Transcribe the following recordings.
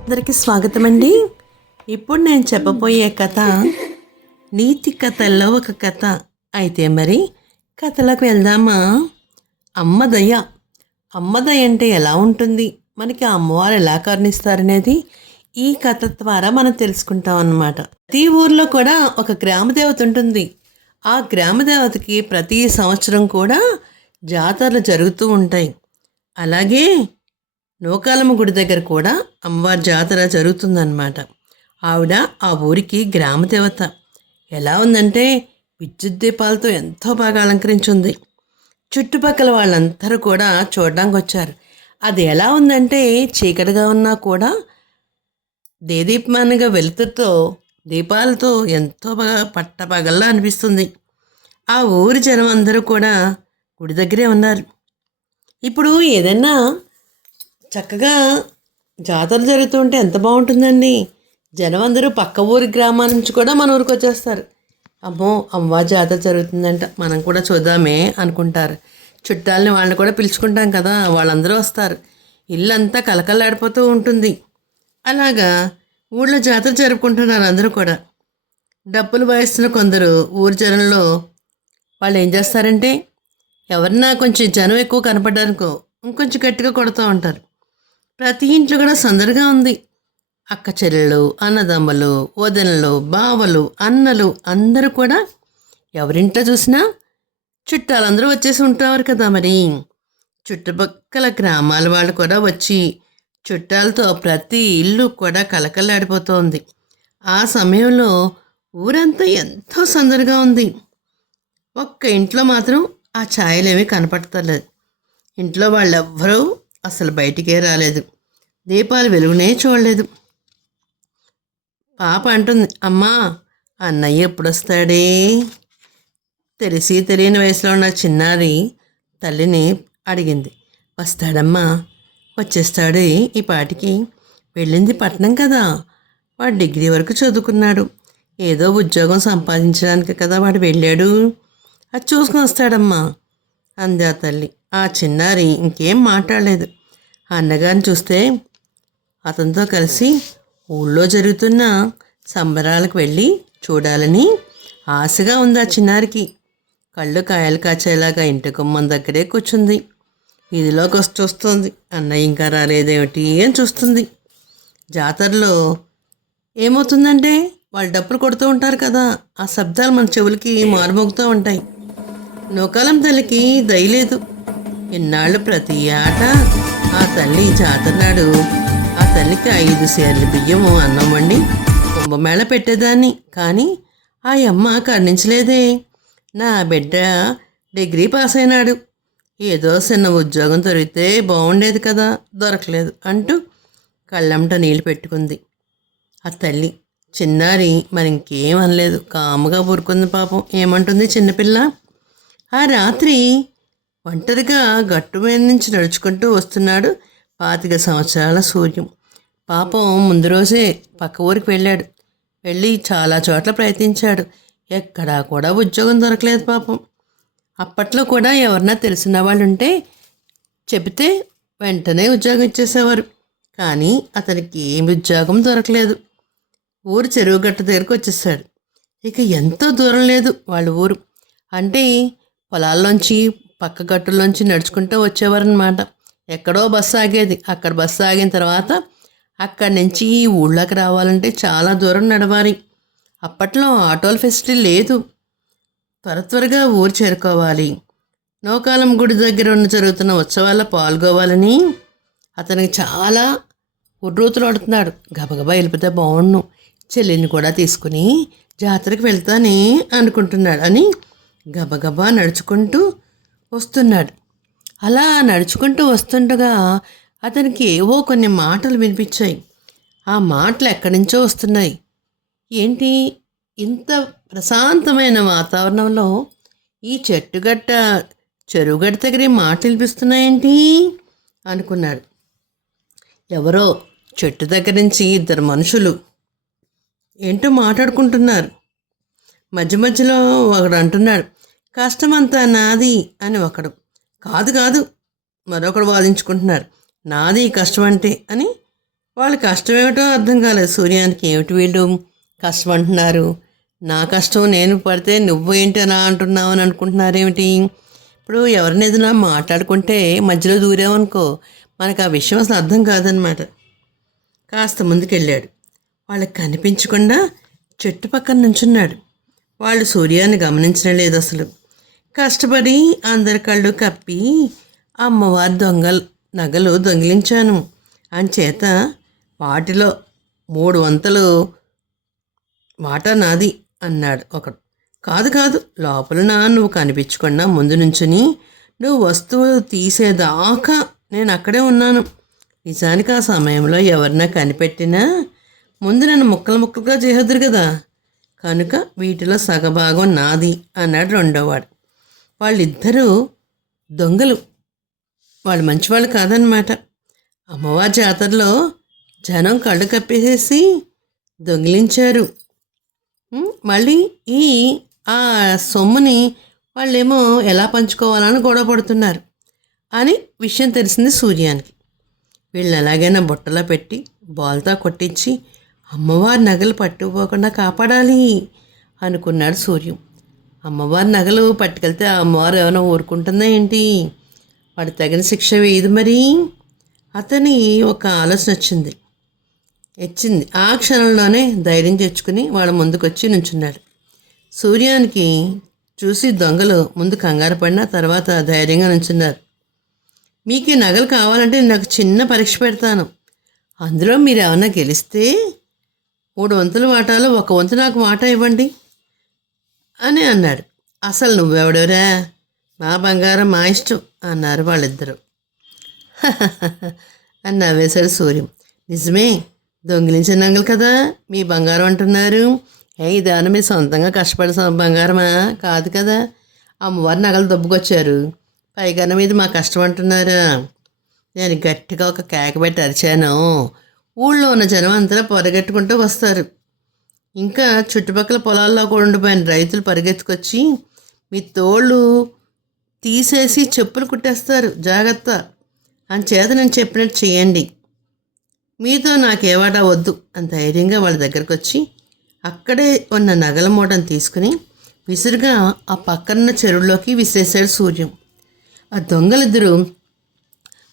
అందరికీ స్వాగతం అండి. ఇప్పుడు నేను చెప్పబోయే కథ నీతి కథల్లో ఒక కథ. అయితే మరి కథలోకి వెళ్దామా? అమ్మదయ్య. అమ్మదయ్య అంటే ఎలా ఉంటుంది, మనకి ఆ అమ్మవారు ఎలా కరుణిస్తారనేది ఈ కథ ద్వారా మనం తెలుసుకుంటాం అన్నమాట. ప్రతి ఊర్లో కూడా ఒక గ్రామదేవత ఉంటుంది. ఆ గ్రామదేవతకి ప్రతి సంవత్సరం కూడా జాతరలు జరుగుతూ ఉంటాయి. అలాగే నూకాలమ్మ గుడి దగ్గర కూడా అమ్మవారి జాతర జరుగుతుందన్నమాట. ఆవిడ ఆ ఊరికి గ్రామదేవత. ఎలా ఉందంటే విద్యుత్ దీపాలతో ఎంతో బాగా అలంకరించింది. చుట్టుపక్కల వాళ్ళందరూ కూడా చూడడానికి వచ్చారు. అది ఎలా ఉందంటే చీకటిగా ఉన్నా కూడా దేదీప్యమానంగా వెలుతురుతో దీపాలతో ఎంతో బాగా పట్టపగల్లా అనిపిస్తుంది. ఆ ఊరి జనం అందరూ కూడా గుడి దగ్గరే ఉన్నారు. ఇప్పుడు ఏదైనా చక్కగా జాతర జరుగుతుంటే ఎంత బాగుంటుందండి. జనం అందరూ పక్క ఊరి గ్రామాల నుంచి కూడా మన ఊరికి వచ్చేస్తారు. అమ్మో అమ్మవారి జాతర జరుగుతుందంట, మనం కూడా చూద్దామే అనుకుంటారు. చుట్టాలని వాళ్ళని కూడా పిలుచుకుంటాం కదా, వాళ్ళందరూ వస్తారు. ఇల్లంతా కలకల్లాడిపోతూ ఉంటుంది. అలాగా ఊళ్ళో జాతర జరుపుకుంటున్నారు అందరూ కూడా. డప్పులు వాయిస్తున్న కొందరు ఊరి జనంలో వాళ్ళు ఏం చేస్తారంటే, ఎవరన్నా కొంచెం జనం ఎక్కువ కనపడ్డారనుకో ఇంకొంచెం గట్టిగా కొడుతూ ఉంటారు. ప్రతి ఇంట్లో కూడా సందడిగా ఉంది. అక్క చెల్లెలు, అన్నదమ్ములు, వదనలు, బావలు, అన్నలు అందరూ కూడా ఎవరింట్లో చూసినా చుట్టాలందరూ వచ్చేసి ఉంటారు కదా. మరి చుట్టుపక్కల గ్రామాల వాళ్ళు కూడా వచ్చి చుట్టాలతో ప్రతి ఇల్లు కూడా కలకల్లాడిపోతోంది. ఆ సమయంలో ఊరంతా ఎంతో సందడిగా ఉంది. ఒక్క ఇంట్లో మాత్రం ఆ ఛాయలేమీ కనపడతలేదు. ఇంట్లో వాళ్ళెవ్వరూ అసలు బయటికే రాలేదు. దీపాలు వెలుగునే చూడలేదు. పాప అంటుంది, అమ్మా అన్నయ్య ఎప్పుడొస్తాడే? తెలిసి తెలియని వయసులో ఉన్న చిన్నారి తల్లిని అడిగింది. వస్తాడమ్మా, వచ్చేస్తాడు ఈ పాటికి. వెళ్ళింది పట్నం కదా, వాడు డిగ్రీ వరకు చదువుకున్నాడు. ఏదో ఉద్యోగం సంపాదించడానికి కదా వాడు వెళ్ళాడు. అది చూసుకుని వస్తాడమ్మా అంది ఆ తల్లి. ఆ చిన్నారి ఇంకేం మాట్లాడలేదు. అన్నగారిని చూస్తే అతనితో కలిసి ఊళ్ళో జరుగుతున్న సంబరాలకు వెళ్ళి చూడాలని ఆశగా ఉంది ఆ చిన్నారికి. కళ్ళు కాయలు కాచేలాగా ఇంటి గుమ్మం దగ్గరే కూర్చుంది. వీధిలోకి చూస్తుంది. అన్నయ్య ఇంకా రాలేదేమిటి అని చూస్తుంది. జాతరలో ఏమవుతుందంటే వాళ్ళు డప్పులు కొడుతూ ఉంటారు కదా, ఆ శబ్దాలు మన చెవులకి మారుమోగుతూ ఉంటాయి. నూకాలం తల్లికి దయలేదు. ఇన్నాళ్ళు ప్రతి ఆట ఆ తల్లి జాతర నాడు ఆ తల్లికి 5 సేర్లు బియ్యము అన్నం వండి కుంభమేళ పెట్టేదాన్ని. కానీ ఆ అమ్మ కరుణించలేదే. నా బిడ్డ డిగ్రీ పాస్ అయినాడు, ఏదో చిన్న ఉద్యోగం దొరికితే బాగుండేది కదా, దొరకలేదు అంటూ కళ్ళంట నీళ్ళు పెట్టుకుంది ఆ తల్లి. చిన్నారి మరి ఇంకేం అనలేదు, కాముగా ఊరుకుంది. పాపం ఏమంటుంది చిన్నపిల్ల. ఆ రాత్రి ఒంటరిగా గట్టు మీద నుంచి నడుచుకుంటూ వస్తున్నాడు 25 సంవత్సరాల సూర్యం. పాపం ముందు రోజే పక్క ఊరికి వెళ్ళాడు. వెళ్ళి చాలా చోట్ల ప్రయత్నించాడు. ఎక్కడా కూడా ఉద్యోగం దొరకలేదు పాపం. అప్పట్లో కూడా ఎవరన్నా తెలిసిన వాళ్ళు ఉంటే చెబితే వెంటనే ఉద్యోగం ఇచ్చేసేవారు. కానీ అతనికి ఏమి ఉద్యోగం దొరకలేదు. ఊరు చెరువు గట్టు దగ్గరకు వచ్చేసాడు. ఇక ఎంతో దూరం లేదు వాళ్ళ ఊరు. అంటే పొలాల్లోంచి పక్క గట్టుల్లోంచి నడుచుకుంటూ వచ్చేవారనమాట. ఎక్కడో బస్సు ఆగేది. అక్కడ బస్సు ఆగిన తర్వాత అక్కడి నుంచి ఈ ఊళ్ళోకి రావాలంటే చాలా దూరం నడవాలి. అప్పట్లో ఆటోల ఫెసిలిటీ లేదు. త్వరగా ఊరు చేరుకోవాలి. నూకాలం గుడి దగ్గర జరుగుతున్న ఉత్సవాల్లో పాల్గొవాలని అతనికి చాలా ఉర్రూతులు ఆడుతున్నాడు. గబగబా వెళ్ళిపోతే బాగుండు, చెల్లిని కూడా తీసుకుని జాతరకి వెళ్తానే అనుకుంటున్నాడు అని గబగబా నడుచుకుంటూ వస్తున్నాడు. అలా నడుచుకుంటూ వస్తుండగా అతనికి ఏవో కొన్ని మాటలు వినిపించాయి. ఆ మాటలు ఎక్కడి నుంచో వస్తున్నాయి. ఏంటి ఇంత ప్రశాంతమైన వాతావరణంలో ఈ చెట్టుగట్ట చెరువుగట్ట దగ్గర మాటలు వినిపిస్తున్నాయేంటి అనుకున్నాడు. ఎవరో చెట్టు దగ్గర నుంచి 2 మనుషులు ఏంటో మాట్లాడుకుంటున్నారు. మధ్య మధ్యలో ఒకడు అంటున్నాడు, కష్టమంతా నాది అని ఒకడు. కాదు కాదు మరొకడు వాదించుకుంటున్నారు, నాది కష్టం అంటే అని వాళ్ళ కష్టం ఏమిటో అర్థం కాలేదు సూర్యానికి. ఏమిటి వీళ్ళు కష్టం అంటున్నారు, నా కష్టం నేను పడితే నువ్వు ఏంటి అలా అంటున్నావు అని అనుకుంటున్నారేమిటి? ఇప్పుడు ఎవరిని ఏదైనా మాట్లాడుకుంటే మధ్యలో దూరామనుకో మనకు ఆ విషయం అసలు అర్థం కాదనమాట. కాస్త ముందుకెళ్ళాడు. వాళ్ళకి కనిపించకుండా చెట్టు పక్కన నుంచున్నాడు. వాళ్ళు సూర్యాన్ని గమనించడం లేదు అసలు. కష్టపడి అందరి కళ్ళు కప్పి అమ్మవారి నగలు దొంగిలించాను అంచేత వాటిలో 3 వంతులు వాటా నాది అన్నాడు ఒకడు. కాదు కాదు, లోపల నువ్వు కనిపించకుండా ముందు నుంచుని నువ్వు వస్తువులు తీసేదాకా నేను అక్కడే ఉన్నాను. నిజానికి ఆ సమయంలో ఎవరినా కనిపెట్టినా ముందు నన్ను ముక్కలు ముక్కలుగా చేయొద్దురు కదా, కనుక వీటిలో సగభాగం నాది అన్నాడు రెండోవాడు. వాళ్ళిద్దరూ దొంగలు, వాళ్ళు మంచివాళ్ళు కాదనమాట. అమ్మవారి జాతరలో జనం కళ్ళు కప్పేసేసి దొంగిలించారు. మళ్ళీ ఆ సొమ్ముని వాళ్ళేమో ఎలా పంచుకోవాలని గొడవ పడుతున్నారు అని విషయం తెలిసింది సూర్యానికి. వీళ్ళని ఎలాగైనా బుట్టలో పెట్టి బాల్తా కొట్టించి అమ్మవారి నగలు పట్టుకుపోకుండా కాపాడాలి అనుకున్నాడు సూర్యం. అమ్మవారి నగలు పట్టుకెళ్తే ఆ అమ్మవారు ఏమైనా ఊరుకుంటుందా ఏంటి? వాడు తగిన శిక్ష వేయదు మరి. అతని ఒక ఆలోచన ఇచ్చింది. ఆ క్షణంలోనే ధైర్యం తెచ్చుకుని వాళ్ళ ముందుకొచ్చి నుంచున్నాడు. సూర్యానికి చూసి దొంగలు ముందు కంగారు పడినా తర్వాత ధైర్యంగా నుంచున్నారు. మీకు ఈ నగలు కావాలంటే నాకు చిన్న పరీక్ష పెడతాను. అందులో మీరు ఏమన్నా గెలిస్తే 3 వంతుల వాటాలో 1 వంతు నాకు వాటా ఇవ్వండి అని అన్నాడు. అసలు నువ్వెవడోరా, మా బంగారం మా ఇష్టం అన్నారు వాళ్ళిద్దరూ. అని నవ్వేశాడు సూర్యం. నిజమే, దొంగిలించిన నగలు కదా మీ బంగారం అంటున్నారు. ఇదేమన్నా మీరు సొంతంగా కష్టపడి బంగారమా? కాదు కదా, అమ్మవారి నగలు దొబ్బుకొచ్చారు. పైగా మీద మా కష్టం అంటున్నారా? నేను గట్టిగా ఒక కేక పెట్టి అరిచాను. ఊళ్ళో ఉన్న జనం అంతా పరిగెట్టుకుంటూ వస్తారు. ఇంకా చుట్టుపక్కల పొలాల్లో కూడా ఉండిపోయిన రైతులు పరిగెత్తుకొచ్చి మీ తోళ్ళు తీసేసి చెప్పులు కుట్టేస్తారు, జాగ్రత్త అని చేత నేను చెప్పినట్టు చేయండి, మీతో నాకేవాటా వద్దు అని ధైర్యంగా వాళ్ళ దగ్గరకు వచ్చి అక్కడే ఉన్న నగల మూటను తీసుకుని విసురుగా ఆ పక్కనున్న చెరువులోకి విసిరేశాడు సూర్యం. ఆ దొంగలిద్దరూ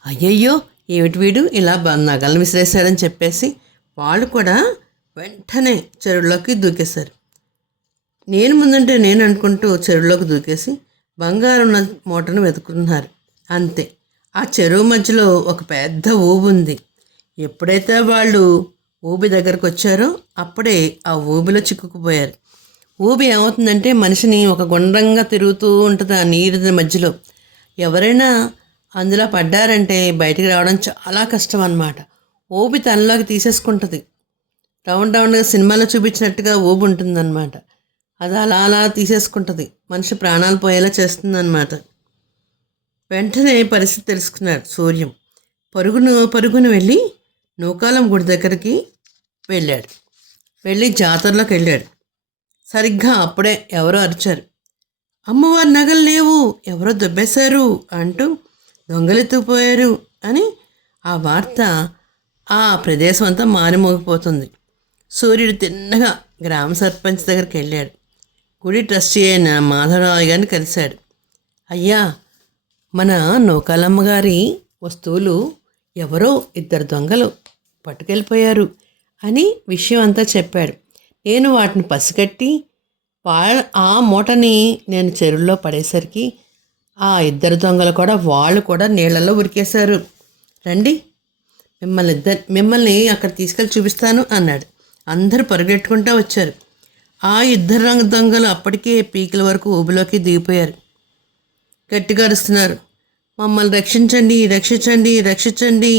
అయ్యయ్యో ఏమిటి వీడు ఇలా నగలను విసిరేశాడని చెప్పేసి వాళ్ళు కూడా వెంటనే చెరువులోకి దూకేశారు. నేను ముందంటే నేను అనుకుంటూ చెరువులోకి దూకేసి బంగారం మూటను వెతుకుతున్నారు. అంతే, ఆ చెరువు మధ్యలో ఒక పెద్ద ఊబి ఉంది. ఎప్పుడైతే వాళ్ళు ఊబి దగ్గరకు వచ్చారో అప్పుడే ఆ ఊబిలో చిక్కుకుపోయారు. ఊబి ఏమవుతుందంటే మనిషిని ఒక గుండ్రంగా తిరుగుతూ ఉంటుంది ఆ నీరు మధ్యలో. ఎవరైనా అందులో పడ్డారంటే బయటికి రావడం చాలా కష్టం అన్నమాట. ఊబి తనలోకి తీసేసుకుంటుంది. రౌండ్గా సినిమాలో చూపించినట్టుగా ఊబి ఉంటుందన్నమాట. అది అలా అలా తీసేసుకుంటుంది, మనిషి ప్రాణాలు పోయేలా చేస్తుందన్నమాట. వెంటనే పరిస్థితి తెలుసుకున్నాడు సూర్యం. పరుగును వెళ్ళి నూకాలం గుడి దగ్గరికి వెళ్ళి జాతరలోకి వెళ్ళాడు. సరిగ్గా అప్పుడే ఎవరో అరిచారు, అమ్మవారి నగలు లేవు, ఎవరో దొబ్బేశారు అంటూ దొంగలెత్తుకుపోయారు అని. ఆ వార్త ఆ ప్రదేశం అంతా మారిమోగిపోతుంది. సూర్యుడు తిన్నగా గ్రామ సర్పంచ్ దగ్గరికి వెళ్ళాడు. గుడి ట్రస్టీ అయిన మాధవరావు గారిని కలిశాడు. అయ్యా, మన నూకాలమ్మ గారి వస్తువులు ఎవరో 2 దొంగలు పట్టుకెళ్ళిపోయారు అని విషయం అంతా చెప్పాడు. నేను వాటిని పసిగట్టి ఆ మూటని నేను చెరువులో పడేసరికి ఆ 2 దొంగలు కూడా వాళ్ళు కూడా నీళ్ళల్లో ఉరికేశారు. రండి, మిమ్మల్ని అక్కడ తీసుకెళ్ళి చూపిస్తాను అన్నాడు. అందరూ పరుగెట్టుకుంటూ వచ్చారు. ఆ 2 దొంగలు అప్పటికే పీకల వరకు ఊబిలోకి దిగిపోయారు. గట్టిగా అరుస్తున్నారు, మమ్మల్ని రక్షించండి, రక్షించండి, రక్షించండి,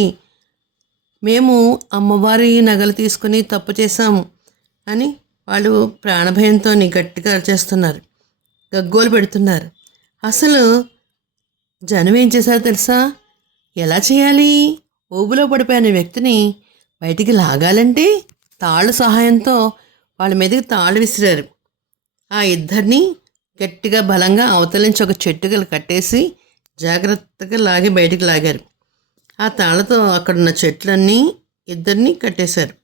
మేము అమ్మవారి నగలు తీసుకుని తప్పు చేశాము అని వాళ్ళు ప్రాణభయంతో గట్టిగా అరిచేస్తున్నారు, గగ్గోలు పెడుతున్నారు. అసలు జనం ఏం చేశారో తెలుసా? ఎలా చేయాలి? ఊబిలో పడిపోయిన వ్యక్తిని బయటికి లాగాలంటే తాళ్ళ సహాయంతో వాళ్ళ మీదకి తాళ్ళు విసిరారు. ఆ 2 గట్టిగా బలంగా అవతల నుంచి ఒక చెట్టుగలు కట్టేసి జాగ్రత్తగా బయటికి లాగారు. ఆ తాళ్ళతో అక్కడున్న చెట్లన్నీ ఇద్దరిని కట్టేశారు.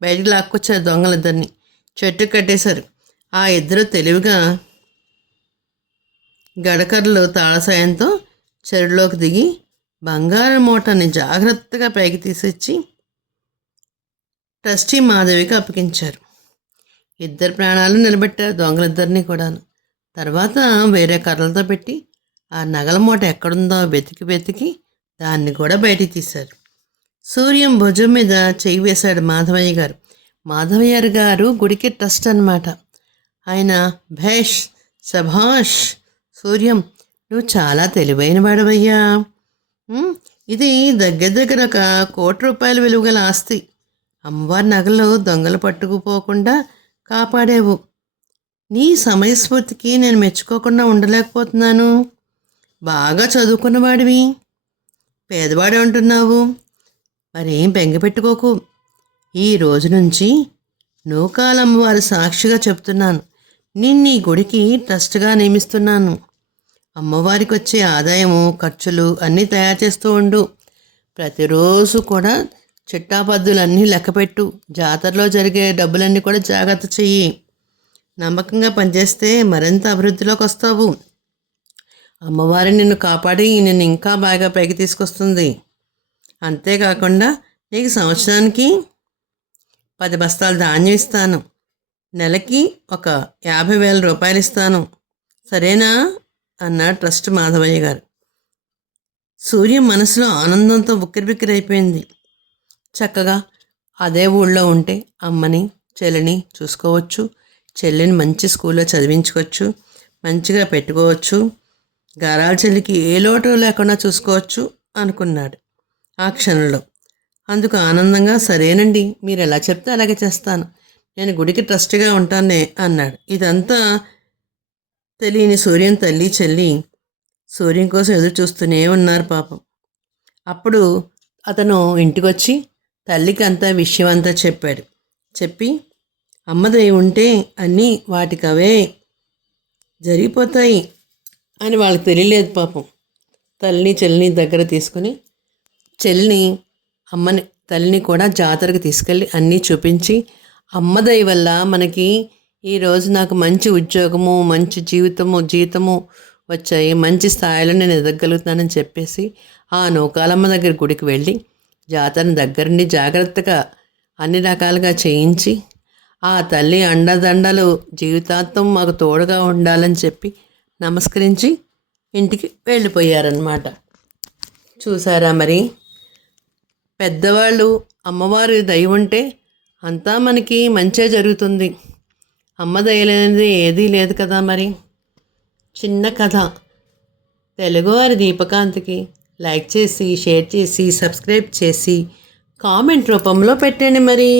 బయటికి లాక్కొచ్చారు దొంగలిద్దరిని. చెట్టుకు కట్టేశారు. ఆ ఇద్దరు తెలివిగా గడకర్రలు తాళ సాయంతో చెరువులోకి దిగి బంగారు మూటని జాగ్రత్తగా పైకి తీసిచ్చి ట్రస్టీ మాధవికి అప్పగించారు. ఇద్దరు ప్రాణాలు నిలబెట్టారు, దొంగలిద్దరినీ కూడాను. తర్వాత వేరే కర్రలతో పెట్టి ఆ నగల మూట ఎక్కడుందో వెతికి దాన్ని కూడా బయటికి తీశారు. సూర్యం భుజం మీద చెయ్యి వేశాడు మాధవయ్య గారు. మాధవయ్య గారు గుడికి ట్రస్ట్ అన్నమాట. ఆయన భేష్, సభాష్ సూర్యం, నువ్వు చాలా తెలివైన వాడవయ్యా. ఇది దగ్గర ఒక ₹1,00,00,000 విలువ గల ఆస్తి. అమ్మవారి నగలు దొంగలు పట్టుకుపోకుండా కాపాడేవు. నీ సమయస్ఫూర్తికి నేను మెచ్చుకోకుండా ఉండలేకపోతున్నాను. బాగా చదువుకున్నవాడివి, పేదవాడు అంటున్నావు. మరేం బెంగ పెట్టుకోకు. ఈ రోజు నుంచి నూకాలమ్మవారి సాక్షిగా చెప్తున్నాను, నిన్ను ఈ గుడికి ట్రస్ట్గా నియమిస్తున్నాను. అమ్మవారికి వచ్చే ఆదాయము, ఖర్చులు అన్నీ తయారు చేస్తూ ఉండు. ప్రతిరోజు కూడా చిట్టాపద్దులన్నీ లెక్కపెట్టు. జాతరలో జరిగే డబ్బులన్నీ కూడా జాగ్రత్త చెయ్యి. నమ్మకంగా పనిచేస్తే మరింత అభివృద్ధిలోకి వస్తావు. అమ్మవారి నిన్ను కాపాడి నిన్ను ఇంకా బాగా పైకి తీసుకొస్తుంది. అంతేకాకుండా నీకు సంవత్సరానికి 10 బస్తాల ధాన్యం ఇస్తాను. నెలకి ఒక ₹50,000 ఇస్తాను. సరేనా అన్నాడు ట్రస్ట్ మాధవయ్య గారు. సూర్యం మనసులో ఆనందంతో ఉక్కిరిబిక్కిరైపోయింది. చక్కగా అదే ఊళ్ళో ఉంటే అమ్మని చెల్లిని చూసుకోవచ్చు, చెల్లిని మంచి స్కూల్లో చదివించుకోవచ్చు, మంచిగా పెట్టుకోవచ్చు, గారాల చెల్లికి ఏ లోటు లేకుండా చూసుకోవచ్చు అనుకున్నాడు ఆ క్షణంలో. అందుకు ఆనందంగా, సరేనండి, మీరు ఎలా చెప్తే అలాగే చేస్తాను, నేను గుడికి ట్రస్ట్గా ఉంటానే అన్నాడు. ఇదంతా తెలియని సూర్యం తల్లి చెల్లి సూర్యం కోసం ఎదురు చూస్తూనే ఉన్నారు పాపం. అప్పుడు అతను ఇంటికొచ్చి తల్లికి అంతా విషయం అంతా చెప్పాడు. చెప్పి అమ్మదై ఉంటే అన్నీ వాటికవే జరిగిపోతాయి అని వాళ్ళకి తెలియలేదు పాపం. తల్లిని చెల్లిని దగ్గర తీసుకుని చెల్లిని అమ్మని తల్లిని కూడా జాతరకు తీసుకెళ్ళి అన్నీ చూపించి, అమ్మదయ వల్ల మనకి ఈరోజు నాకు మంచి ఉద్యోగము, మంచి జీతము వచ్చాయి, మంచి స్థాయిలో నేను ఎదగలుగుతానని చెప్పేసి ఆ నూకాలమ్మ దగ్గర గుడికి వెళ్ళి జాతరని దగ్గరుండి జాగ్రత్తగా అన్ని రకాలుగా చేయించి ఆ తల్లి అండదండలు జీవితాంతం మాకు తోడుగా ఉండాలని చెప్పి నమస్కరించి ఇంటికి వెళ్ళిపోయారన్నమాట. చూసారా మరి, పెద్దవాళ్ళు అమ్మవారి దయ ఉంటే అంతా మనకి మంచే జరుగుతుంది. అమ్మ దయలేనిది ఏదీ లేదు కదా. మరి చిన్న కథ తెలుగువారి దీపకాంతికి లైక్ చేసి, షేర్ చేసి, సబ్స్క్రైబ్ చేసి, కామెంట్ రూపంలో పెట్టండి మరి.